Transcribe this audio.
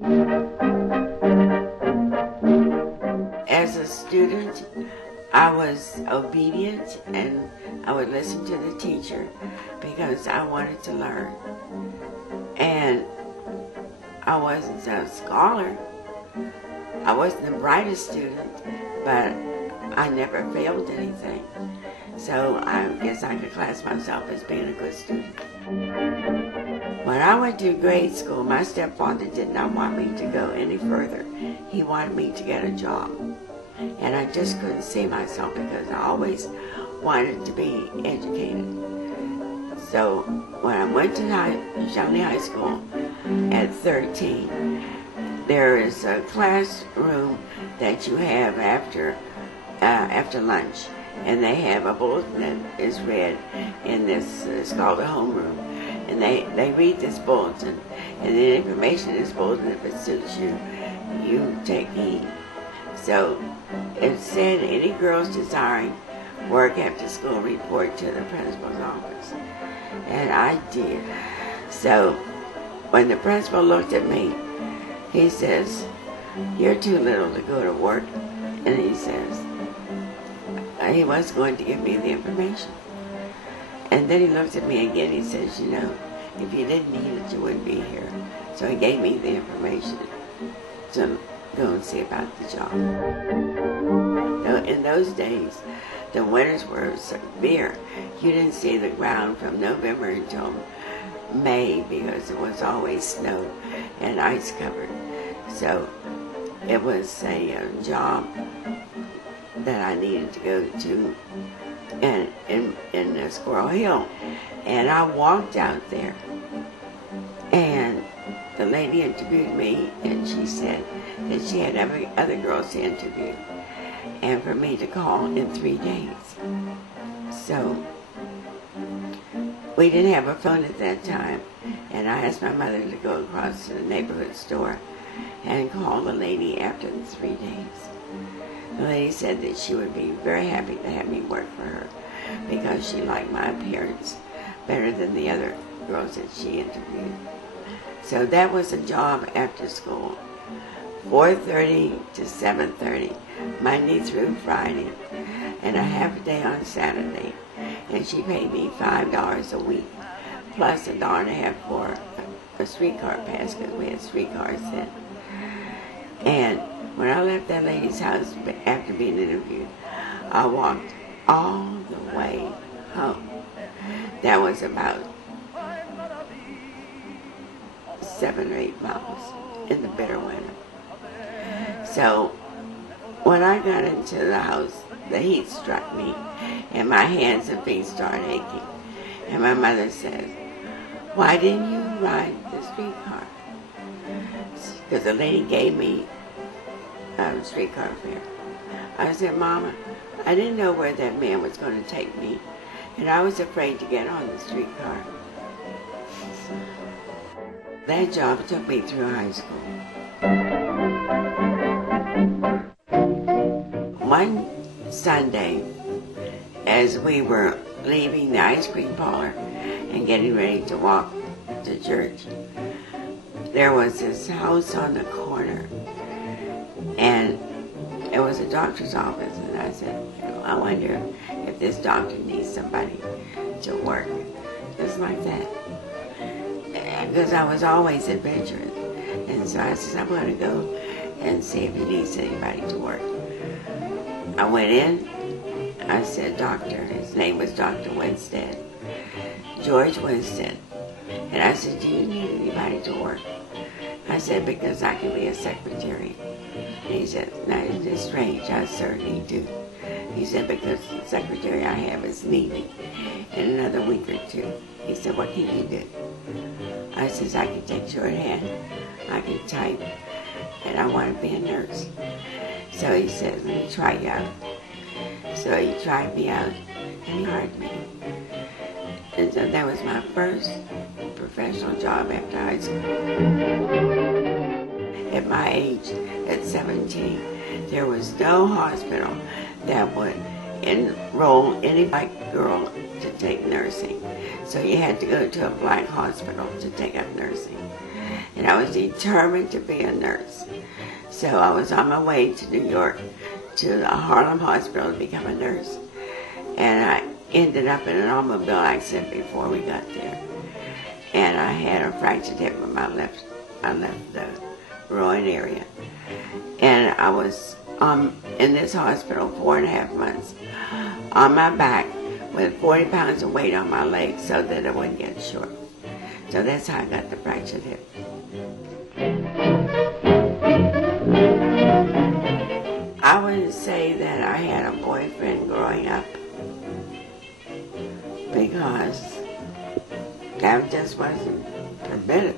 As a student, I was obedient and I would listen to the teacher because I wanted to learn. And I wasn't a scholar. I wasn't the brightest student, but I never failed anything. So I guess I could class myself as being a good student. When I went to grade school, my stepfather did not want me to go any further. He wanted me to get a job. And I just couldn't see myself because I always wanted to be educated. So when I went to Shawnee High School at 13, there is a classroom that you have after lunch. And they have a bulletin that is read in this, it's called a homeroom. And they read this bulletin, and the information in this bulletin, if it suits you, you take heed. So it said any girls desiring work after school report to the principal's office. And I did. So when the principal looked at me, he says, "You're too little to go to work." And he says, he was going to give me the information. And then he looked at me again, he says, "You know, if you didn't need it, you wouldn't be here." So he gave me the information to go and see about the job. Now, in those days, the winters were severe. You didn't see the ground from November until May because it was always snow and ice covered. So it was a job that I needed to go to in Squirrel Hill. And I walked out there, and the lady interviewed me, and she said that she had every other girls to interview, and for me to call in 3 days. So we didn't have a phone at that time, and I asked my mother to go across to the neighborhood store and call the lady after the 3 days. The lady said that she would be very happy to have me work for her because she liked my appearance better than the other girls that she interviewed. So that was a job after school, 4:30 to 7:30, Monday through Friday, and a half a day on Saturday. And she paid me $5 a week, plus $1.50 for a streetcar pass because we had streetcars then. And when I left that lady's house after being interviewed, I walked all the way home. That was about 7 or 8 miles in the bitter winter. So when I got into the house, the heat struck me and my hands and feet started aching. And my mother said, "Why didn't you ride the streetcar?" Because the lady gave me streetcar fare. I said, "Mama, I didn't know where that man was going to take me, and I was afraid to get on the streetcar." That job took me through high school. One Sunday, as we were leaving the ice cream parlor and getting ready to walk to church, there was this house on the corner, and it was a doctor's office, and I said, "I wonder if this doctor needs somebody to work," just like that. Because I was always adventurous, and so I said, "I'm going to go and see if he needs anybody to work." I went in, I said, "Doctor," his name was Dr. Winstead, George Winstead, and I said, "Do you need anybody to work?" I said, "Because I can be a secretary." And he said, "Now, isn't this strange?" I certainly do. He said, "Because the secretary I have is leaving in another week or 2. He said, "What can you do?" I says, "I can take shorthand, I can type, and I want to be a nurse." So he says, "Let me try you out." So he tried me out, and he hired me. And so that was my first professional job after high school. At my age, at 17, there was no hospital that would enroll any black girl to take nursing. So you had to go to a black hospital to take up nursing. and I was determined to be a nurse. So I was on my way to New York to the Harlem Hospital to become a nurse. And I ended up in an automobile accident before we got there. And I had a fractured hip with my left the groin area. And I was in this hospital 4.5 months on my back with 40 pounds of weight on my legs so that it wouldn't get short. So that's how I got the fractured hip. I would say that I had a boyfriend growing up because that just wasn't permitted.